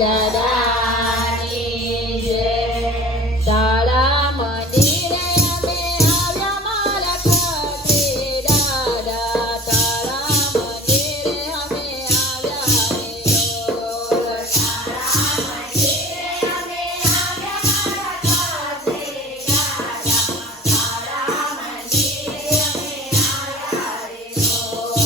દાદાની જય. શાળા મંદિરે અમે આવ્યા મારા ખાતરી દાદા. શાળા મંદિરે અમે આવ્યા રે લોલ. શાળા મંદિરે અમે આવ્યા મારા ખાતરી દાદા. શાળા મંદિરે અમે આવ્યા રે લોલ.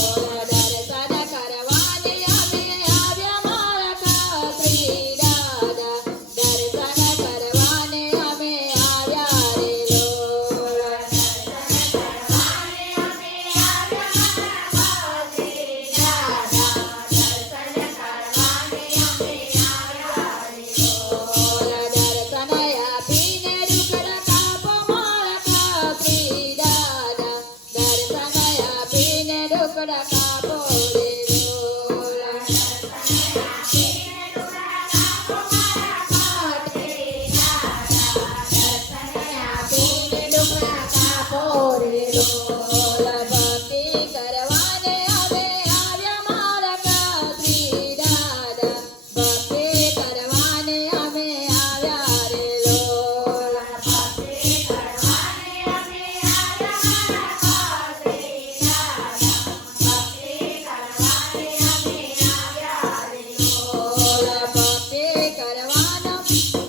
દર્શન કરવાને અમે આવ્યા મારા ખાતરી દાદા. દર્શન કરવાને અમે આવ્યા રે લોલ. દર્શન કરવાને અમે આવ્યા મારા ખાતરી દાદા. દર્શન કરવાને અમે આવ્યા રે લોલ. દર્શન આપીને દુઃખ કાપો મારા ખાતરી દાદા. દર્શન આપીને દુઃખ કાપો રે લોલ. દર્શન આપીને દુઃખ કાપો મારા ખાતરી દાદા. દર્શન આપીને દુઃખ કાપો રે લોલ. ભક્તિ કરવાને અમે આવ્યા મારા ખાતરી દાદા. ભક્તિ કરવાને અમે આવ્યા રે લોલ. ભક્તિ કરવાને અમે આવ્યા મારા ખાતરી દાદા. ભક્તિ કરવાને અમે આવ્યા રે લોલ. ભક્તિ કરવાનો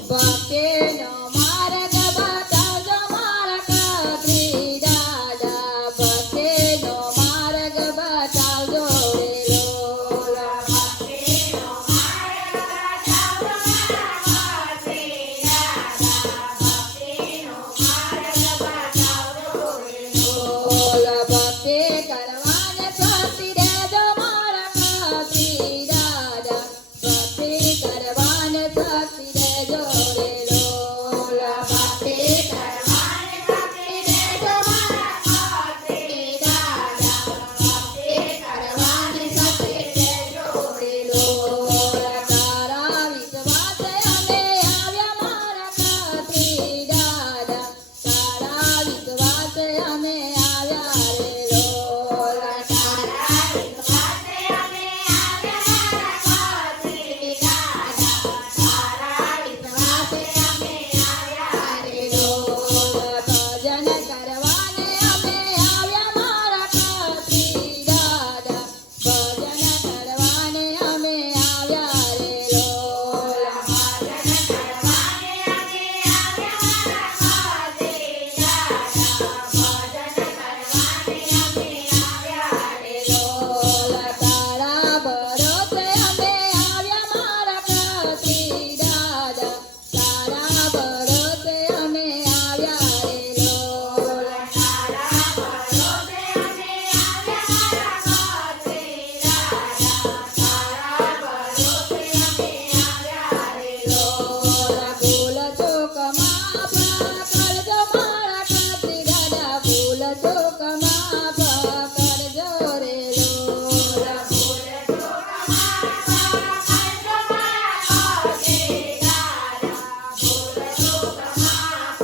ભક્તિનો માર્ગ બતાવજો મારા ખાતરી દાદા. ભક્તિનો માર્ગ બતાવજો રે લોલ. ભક્તિનો માર્ગ બતાવજો મારા ખાતરી દાદા. ભક્તિનો માર્ગ બતાવજો રે લોલ. ભક્તિ કરવાને શક્તિ દેજો મારા ખાતરી દાદા. ભક્તિ કરવાને શક્તિ દેજો રે લોલ. ભક્તિ કરવાને શક્તિ દેજો મારા ખાતરી દાદા. ભક્તિ કરવાને શક્તિ દેજો રે લોલ. તારા વિશ્વાસે અમે આવ્યા મારા ખાતરી દાદા. તારા વિશ્વાસે અમે આવ્યા રે લોલ. તારા વિશ્વાસે અમે આવ્યા મારા ખાતરી દાદા. તારા વિશ્વાસે અમે આવ્યા રે લોલ. ભજન કરવાને અમે આવ્યા મારા ખાતરી દાદા. ભજન કરવાને અમે આવ્યા રે લોલ. ભજન કરવાને અમે આવ્યા મારા ખાતરી દાદા. ભજન કરવાને અમે આવ્યા રે લોલ. તારા ભરોસે અમે આવ્યા મારા ખાતરી દાદા. તારા ભરોસે અમે આવ્યા રે લોલ. તારા ભરોસે અમે આવ્યા મારા ખાતરી દાદા. તારા ભરોસે અમે આવ્યા રે લોલ. ભૂલ ચૂક માફ કરજો મારા ખાતરી દાદા. ભૂલ ચૂક માફ કરજો રે લોલ. ભૂલ ચૂક માફ કરજો મારા ખાતરી દાદા. ભૂલ ચૂક માફ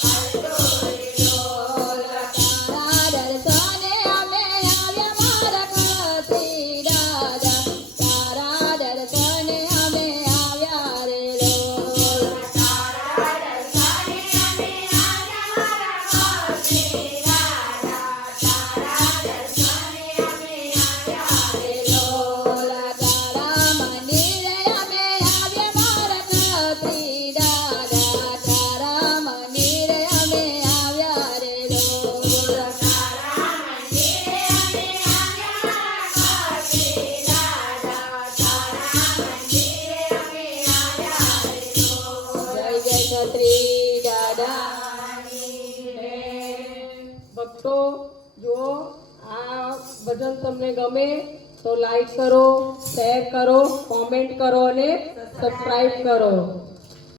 કરજો રે લોલ. તારા દર્શને અમે આવ્યા મારા ખાતરી દાદા. તારા દર્શને અમે આવ્યા રે લોલ. તારા દર્શને અમે આવ્યા મારા ખાતરી દાદા. તારા દર્શને અમે આવ્યા રે લોલ. તારા મંદિરે અમે આવ્યા મારા ખાતરી દાદા. તારા મંદિરે અમે આવ્યા રે લોલ. તારા મંદિરે અમે આવ્યા મારા ખાતરી દાદા. તારા મંદિરે અમે આવ્યા રે લોલ. જય જય ખાતરી દાદાની જય. ભક્તો જો આ ભજન તમને ગમે તો લાઈક કરો, શેર કરો, કોમેન્ટ કરો અને સબસ્ક્રાઇબ કરો.